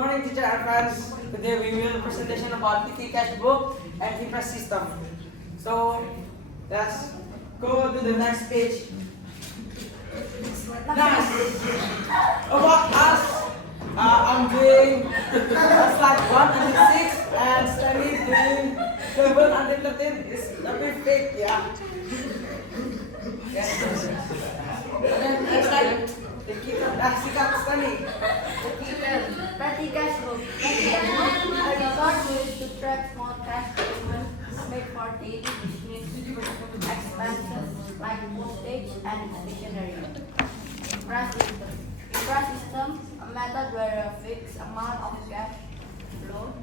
morning, teacher Advance. Today we will presentation about PT Cash Book and IFRS system. So let's go to the next page. Next, about us, I'm doing slide 1 until 6 and Stanley doing 7 until 13. Is a bit fake, yeah. Yes. And next slide, the kita sikat Stanley. Petty cash book. Petty cash book. A record used to track small cash payments made for daily business expenses like postage and stationery. IFRS system, a method where a fixed amount of cash flow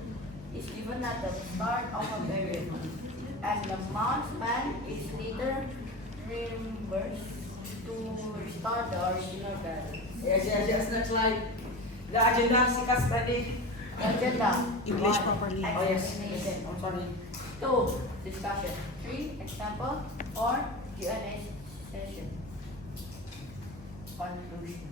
is given at the start of a period, and the amount spent is later reimbursed to restore the original balance. Yes. Next slide. The agenda sikat Stanley. Agenda. English 1. properly. Oh yes. Explanation. I'm sorry. 2. Discussion. 3. Example. 4. Q&A session. Conclusion.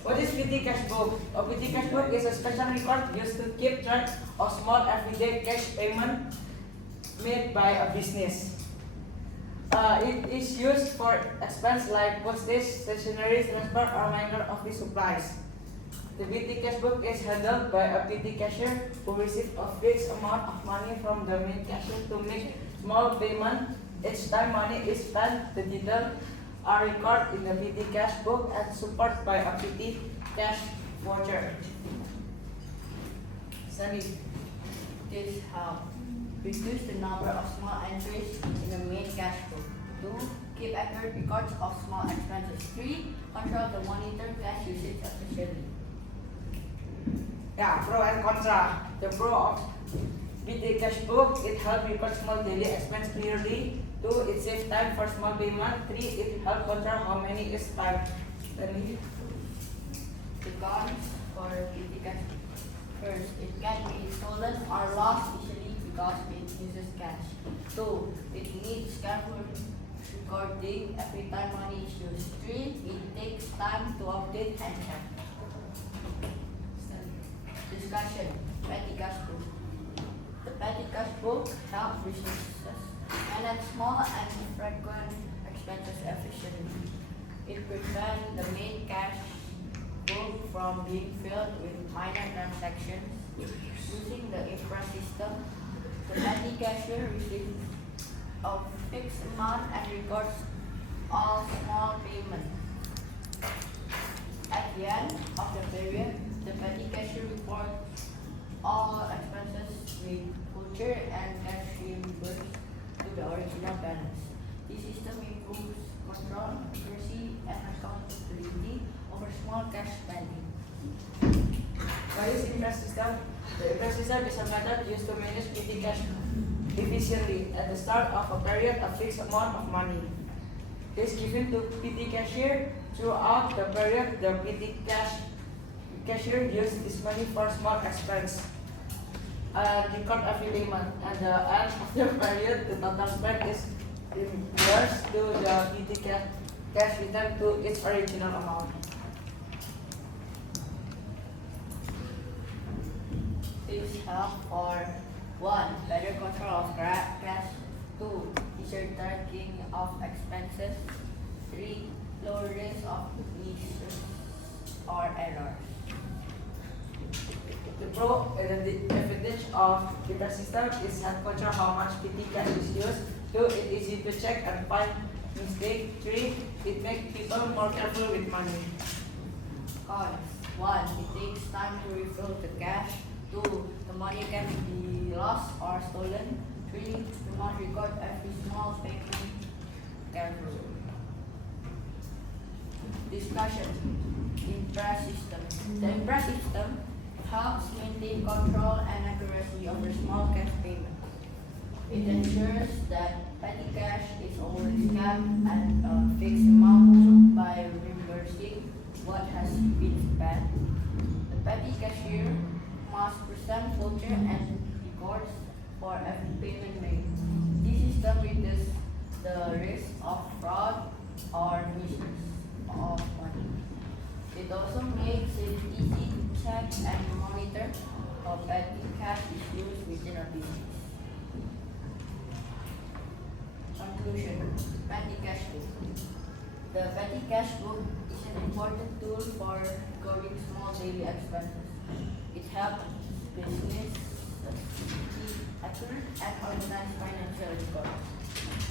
What is PT Cash Book? A PT Cash Book is a special record used to keep track of small everyday cash payment made by a business. It is used for expense like postage, stationery, transport, or minor office supplies. The PT Cash Book is handled by a PT cashier who receives a fixed amount of money from the main cashier to make small payment. Each time money is spent, the details are recorded in the PT Cash Book and supported by a PT Cash voucher. Sandy. This helps reduce the number of small entries in the main cash book. 2. Keep accurate records of small expenses. 3. Control the monitor cash usage efficiently. Yeah, pro and contra. The pro of PT Cash Book, it helps record small daily expense clearly. 2. It saves time for small payment. 3. It helps control how many is spent. Sandy. The cons for PT cash book. First, it can be stolen or lost easily because it uses cash. 2. It needs careful recording every time money is used. 3. It takes time to update and check. Discussion. Petty cash book. The petty cash book helps businesses manage small and frequent expenses efficiently. It prevents the main cash book from being filled with minor transactions. Using the IFRS system, the petty cashier receives a fixed amount and records all small payments. At the end of the period, the petty cashier reports all expenses with voucher and cash reimbursed to the original balance. This system improves control, accuracy, and accountability over small cash spending. What is IFRS system? The IFRS system is a method used to manage PT cash efficiently. At the start of a period, a fixed amount of money is given to PT cashier. Throughout the period, the PT cashier uses this money for small expense and record every payment. At the end of the period, the total spent is reimbursed to the PT cash return to its original amount. Tips help for 1. Better control of cash. 2. Easier tracking of expenses. 3. Lower risk of misses or errors. The pro and the advantage of IFRS system is help control how much PT cash is used. 2. It is easy to check and find mistake. 3. It makes people more careful with money. Cons. 1. It takes time to refill the cash. 2. The money can be lost or stolen. 3. Do not record every small payment carefully. Discussion. IFRS system. The IFRS system helps maintain control and accuracy over small cash payments. It ensures that petty cash is always kept at a fixed amount by reimbursing what has been spent. The petty cashier must present voucher and records for every payment made. This system reduces the risk of fraud or misuse of money. It also makes it easy to check petty cash is used within a business. Conclusion. Petty cash book. The petty cash book is an important tool for recording small daily expenses. It helps business keep accurate and organized financial records.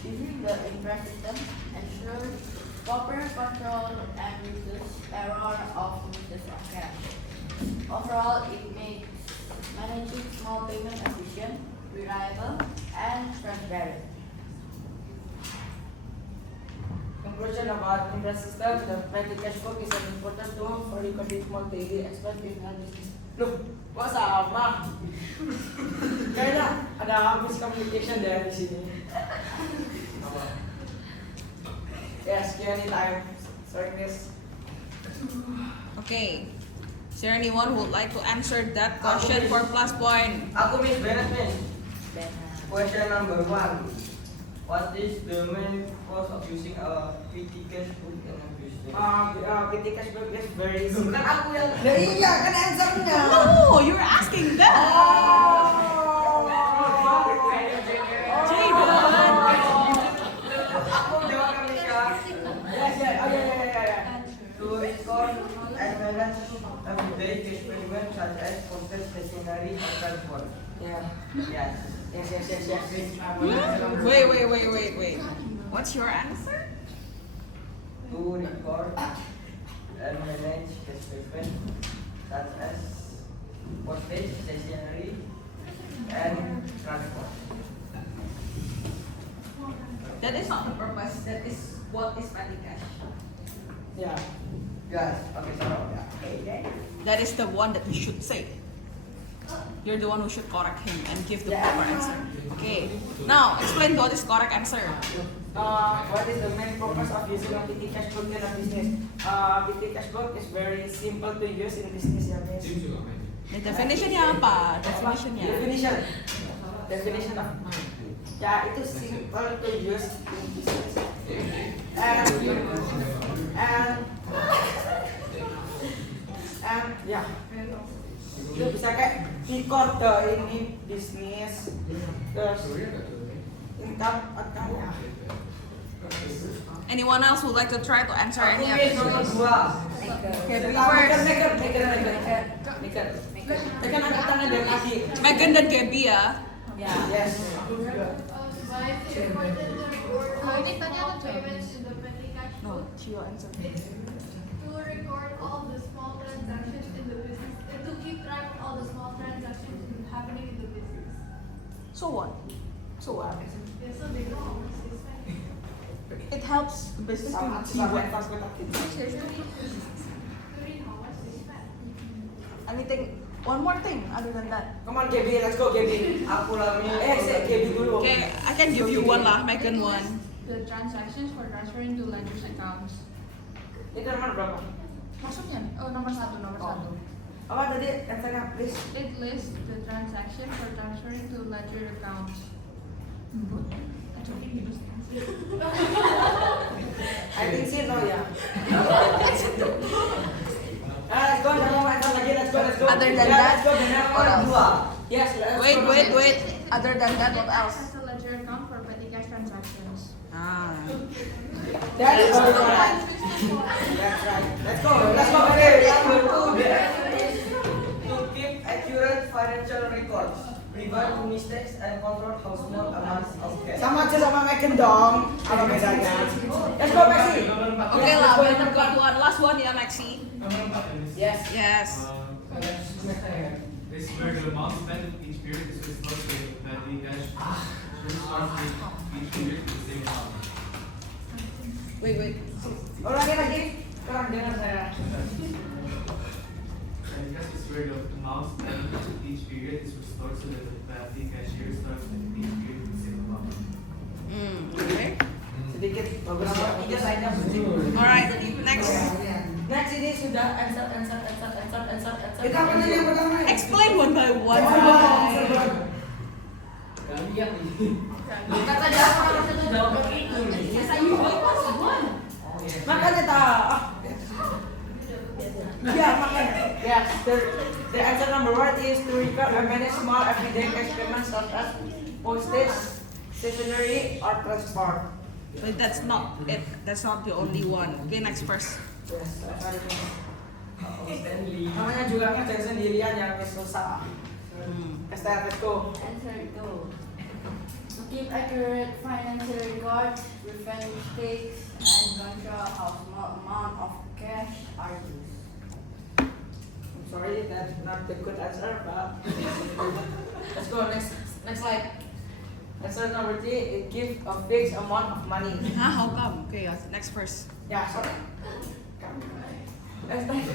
Using the IMPRESS system ensures proper control and reduces error of uses of cash. Overall, it makes managing small payment efficient, reliable, and transparent. Conclusion about IMPRESS system, the petty cash book is an important tool for recording small daily expenses in business. Loh, kok sama? Kayaknya ada miscommunication dari sini. Yes, Q&A time. Sorry, Miss. Okay. Is there anyone who would like to answer that question for plus point? Aku Miss Bennett, Miss. Then, Question number 1. What is the main purpose of using a petty cash book in a business? Petty cash book is very simple. Bukan aku yang Nah, iya kan answernya. No, you're asking that. Jayden. Aku jawab Misha. Yes, yeah, oh, yeah. To record and manage everyday cash payment such as postage, stationery, and transport. Yeah. Yes. Yes. Wait. What's your answer? To record and manage cash payment such as postage, stationery, and transport. That is not the purpose. That is what is petty cash. Yeah. Yes. Okay, sorry. Okay. That is the one that you should say. You're the one who should correct him and give the proper answer. Okay. Now explain what is correct answer. What is the main purpose of using a petty cash book in a business? Petty cash book is very simple to use in business, ya, Miss. Definitionnya apa? Definitionnya. Definition of ya itu simple to use in business. And ya itu bisa kayak record ini bisnis terus income account ya. Anyone else would like to try to answer Aku any of Miss this? nomor 2. Okay, we Maker. Tekan angkat tangan dari kaki. Megan dan Gabby ya. Yes. Why is it important to record all small payments in the petty cash No, book? she will answer. To record all the small transactions in the business, to keep track of all the small transactions happening in the business. So what? Yeah, so they know how much they spend. It helps the business to see Sama what. pas kotak itu. To read how much they spend. Anything? One more thing other than that. Come on, Gaby, let's go, Gaby. Aku Lami. Gaby dulu. Okay, I can give you one lah, Megan one. The transactions for transferring to ledger's accounts. Itu nomor berapa? Maksudnya? Oh, nomor satu. Apa tadi? Answernya, please. It lists the transaction for transferring to ledger accounts. I think sih no ya. Let's go, jangan mau answer lagi. Let's go. Other than Yeah, that, let's go. Benar. what else? Dua. Yes, let's go. Wait. Other than that, what else? Has a ledger account for petty cash transactions. Ah. That is all right. That's right. Let's go. Okay, number 2. The aim is to keep accurate financial records, prevent mistakes, and control how small amounts of cash. Sama aja sama Megan dong. Apa bedanya? Let's go, Maxi. Okay lah, better got one. Last one ya, Maxi. Yes. Yes. This is where the amount spent in each period is disclosed to the petty cash. Each period is the same amount. Wait. Oh, lagi. Kurang dengar saya. Petty cash is where the amount spent in each period is restored so that the petty cashier starts with each period with the same amount. Okay. Sedikit beberapa tiga saja. Alright, next. Next ini sudah answer. Kita apa tadi yang pertama? Explain one by one. Kata dia orang satu jawaban itu. Makanya tak. Iya makanya. Yes, the answer number 1 is to record or manage small everyday cash payments such as postage, stationery, or transport. But that's not it. That's not the only one. Okay, next verse. Yes, sorry. Stanley. Namanya juga ngerjain sendirian yang susah. Esther, let's go. Answer 2. To keep accurate financial records, prevent mistakes, and control how small amount of cash are used. I'm sorry, that's not the good answer, but let's go next slide. Answer number 3, it gives a fixed amount of money. Huh? How come? Okay, next verse. Yeah, sorry. Next slide.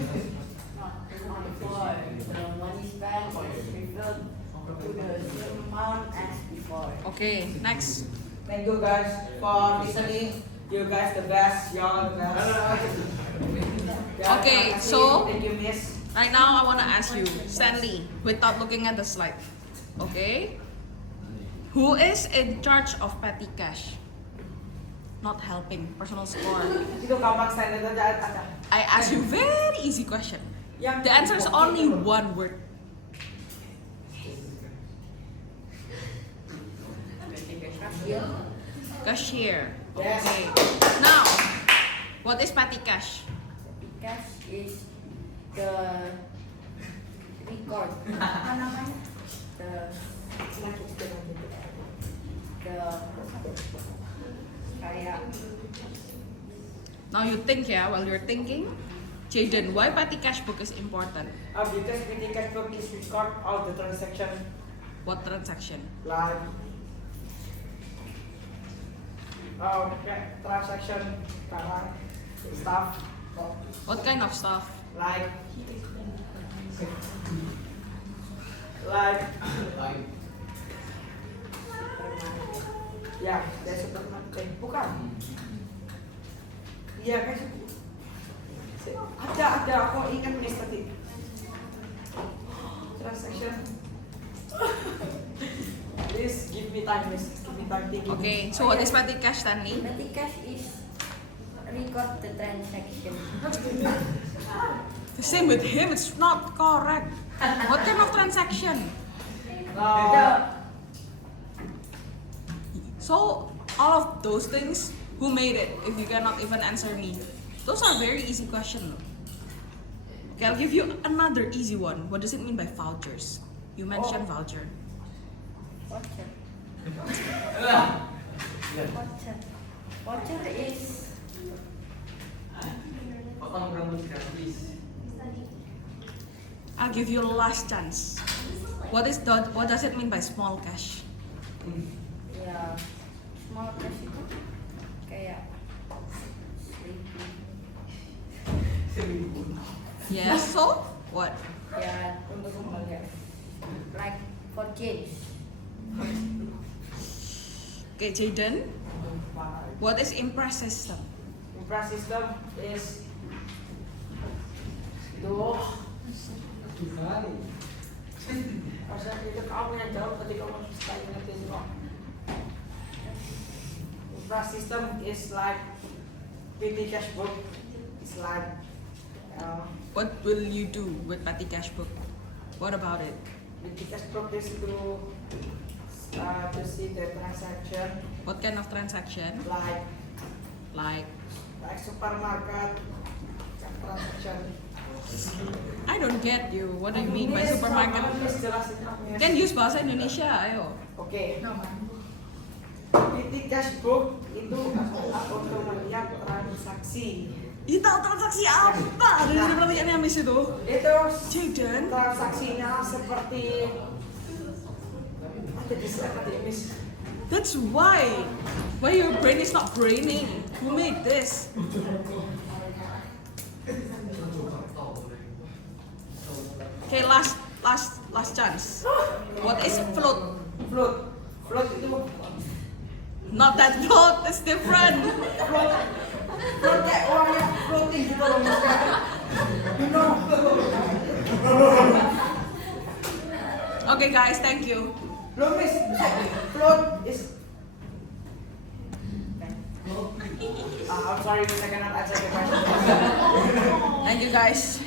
Number 4. The money spent is refilled to the same amount as before. Okay, next. Thank you guys for listening. You guys the best, y'all the best. Yeah, Okay, terima kasih. so- Thank you, Miss. Right now, I want to ask you, Stanley, without looking at the slide. Okay? Who is in charge of petty cash? Not helping. Personal score. Itu gampang standar aja ada. I ask you very easy question. Yang The answer is only one word. Cashier. Yes. Okay. Now, what is petty cash? Cash is the record. Apa namanya? The kayak Now you think, yeah, while you're thinking, Jaden, why petty cash book is important? Because petty cash book is record all the transaction What transaction? like transaction barang stuff What kind of stuff? like ya dari supermarket bukan iya kan ada aku ingat nih tadi transaction please give me time thinking. Okay, so what is petty cash, Stanley? petty cash is record the transaction. The same with him, it's not correct. What kind of transaction? Nah, So, all of those things, who made it? If you cannot even answer me. Those are very easy questions. Okay, I'll give you another easy one. What does it mean by vouchers? You mentioned voucher. Voucher. Voucher is Potong rambut gratis. I'll give you a last chance. What does it mean by small cash? ya small cash itu kayak Yes, so what? ya untuk kembalian like for change. Okay, Jaden, what is impress system? impress system is itu masa itu kamu yang jawab tadi kamu tanya nanti kok. Impress system is like petty cash book. It's like What will you do with petty cash book? What about it? petty cash book is to see the transaction What kind of transaction? like Like, supermarket transaction. I don't get you. What do you mean by Miss, supermarket? Miss, jelasin kamu, Miss. Can use bahasa Indonesia, ayo. Oke. Petty cash book itu adalah untuk melihat transaksi. Ih, tahu transaksi apa? Dari pertanyaannya Miss itu. Itu Jaden. transaksinya seperti ada di sana tadi, Miss. That's why your brain is not braining. Who made this? Okay, last chance. What is float? Float itu Not that float. It's different. float kayak uangnya floating gitu loh, Miss. You know. Okay, guys, thank you. Belum, Miss. Float is I'm sorry, Miss, I cannot answer the question. Thank you, guys.